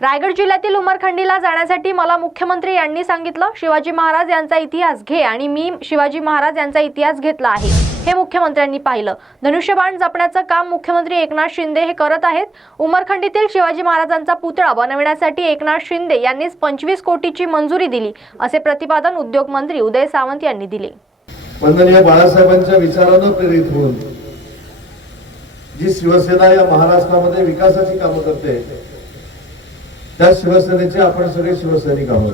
रायगड जिल्ह्यातील उमरखंडीला जाण्यासाठी मला मुख्यमंत्री यांनी सांगितलं शिवाजी महाराज यांचा इतिहास घे आणि मी शिवाजी महाराज यांचा इतिहास घेतला आहे हे मुख्यमंत्र्यांनी पाहिलं. धनुष्यबाण जपण्याचं काम मुख्यमंत्री एकनाथ शिंदे हे करत आहेत. उमरखंडीतील शिवाजी महाराजांचा पुतळा बनविण्यासाठी एकनाथ शिंदे यांनीच पंचवीस कोटीची मंजुरी दिली असे प्रतिपादन उद्योग मंत्री उदय सावंत यांनी दिले. वंदनीय बाळासाहेबांच्या विचारानं प्रेरित होऊन जी शिवसेना या महाराष्ट्रामध्ये विकासाची कामं करते त्या शिवसेनेचे आपण सगळे शिवसैनिक आहोत.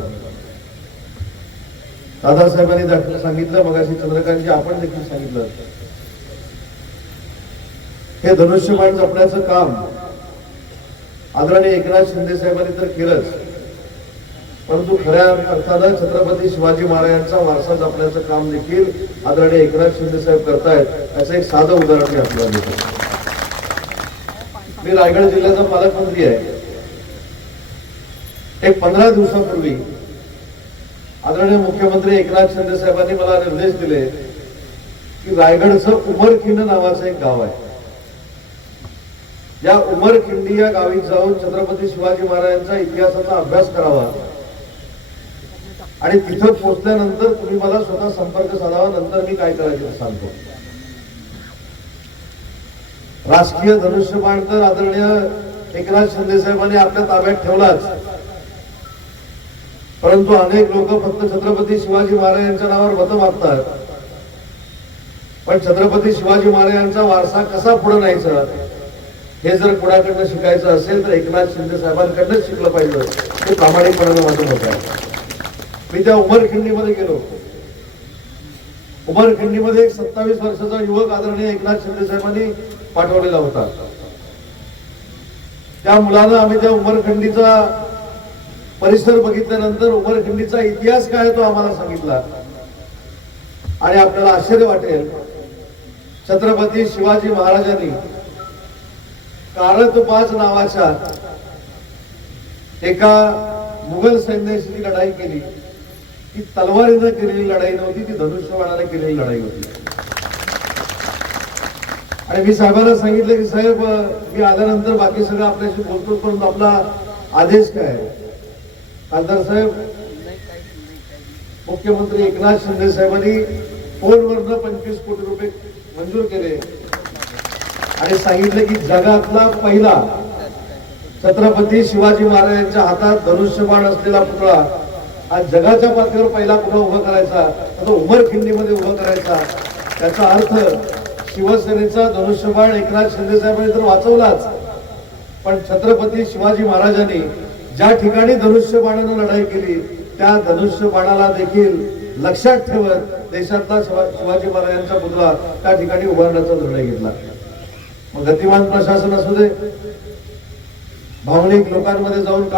दादासाहेबांनी दाखल सांगितलं मगाशी चंद्रकांतजी आपण देखील सांगितलं. हे धनुष्यबाण जपण्याचं काम आदरणीय एकनाथ शिंदे साहेबांनी तर केलंच. परंतु खऱ्या अर्थानं छत्रपती शिवाजी महाराजांचा वारसा जपण्याचं काम देखील आदरणीय एकनाथ शिंदे साहेब करतायत त्याचं एक साधं उदाहरण मी आपल्याला देतो. मी रायगड जिल्ह्याचा पालकमंत्री आहे. एक पंधरा दिवसापूर्वी आदरणीय मुख्यमंत्री एकनाथ शिंदे साहेबांनी मला निर्देश दिले की रायगडचं उमरखिंड नावाचं एक गाव आहे. या उमरखिंडी या गावी जाऊन छत्रपती शिवाजी महाराजांचा इतिहासाचा अभ्यास करावा. आणि तिथं पोहोचल्यानंतर तुम्ही मला स्वतः संपर्क साधावा नंतर मी काय करायचं सांगतो. राजकीय धनुष्यबाण तर आदरणीय एकनाथ शिंदे साहेबांनी आपल्या ताब्यात ठेवलाच. परंतु अनेक लोक फक्त छत्रपती शिवाजी महाराजांच्या नावावर मतं मागतात. पण छत्रपती शिवाजी महाराजांचा वारसा कसा पुढे न्यायचा हे जर कुणाकडनं शिकायचं असेल तर एकनाथ शिंदे साहेबांकडनंच शिकलं पाहिजे. हे प्रामाणिकपणानं माझं मत आहे. मी त्या उमरखिंडीमध्ये गेलो. उमरखिंडीमध्ये एक सत्तावीस वर्षाचा युवक आदरणीय एकनाथ शिंदे साहेबांनी पाठवलेला होता. त्या मुलानं आम्ही त्या उमरखंडीचा परिसर बघितल्यानंतर उमरखिंडीचा इतिहास काय तो आम्हाला सांगितला. आणि आपल्याला आश्चर्य वाटेल छत्रपती शिवाजी महाराजांनी कारतबाज नावाच्या एका मुघल सैन्याशी लढाई केली. ती तलवारीनं केलेली लढाई नव्हती ती धनुष्यबाणाने केलेली लढाई होती. आणि मी साहेबांना सांगितलं की साहेब मी आल्यानंतर बाकी सगळं आपल्याशी बोलतो परंतु आपला आदेश काय आहे? खासदार साहेब मुख्यमंत्री एकनाथ शिंदे साहेबांनी फोनवरनं पंचवीस कोटी रुपये मंजूर केले. आणि सांगितलं की जगातला पहिला छत्रपती शिवाजी महाराजांच्या हातात धनुष्यबाण असलेला पुतळा हा जगाच्या पातळीवर पहिला कुठं उभा करायचा तो उमर खिंडीमध्ये उभा करायचा. त्याचा अर्थ शिवसेनेचा धनुष्यबाण एकनाथ शिंदे साहेबांनी तर वाचवलाच. पण छत्रपती शिवाजी महाराजांनी ज्या ठिकाणी धनुष्यबाणानं लढाई केली त्या धनुष्यबाणाला देखील लक्षात ठेवत देशातला शिवाजी महाराजांचा पुतळा त्या ठिकाणी उभारण्याचा निर्णय घेतला. मग गतिमान प्रशासन असू दे. भावनिक लोकांमध्ये जाऊन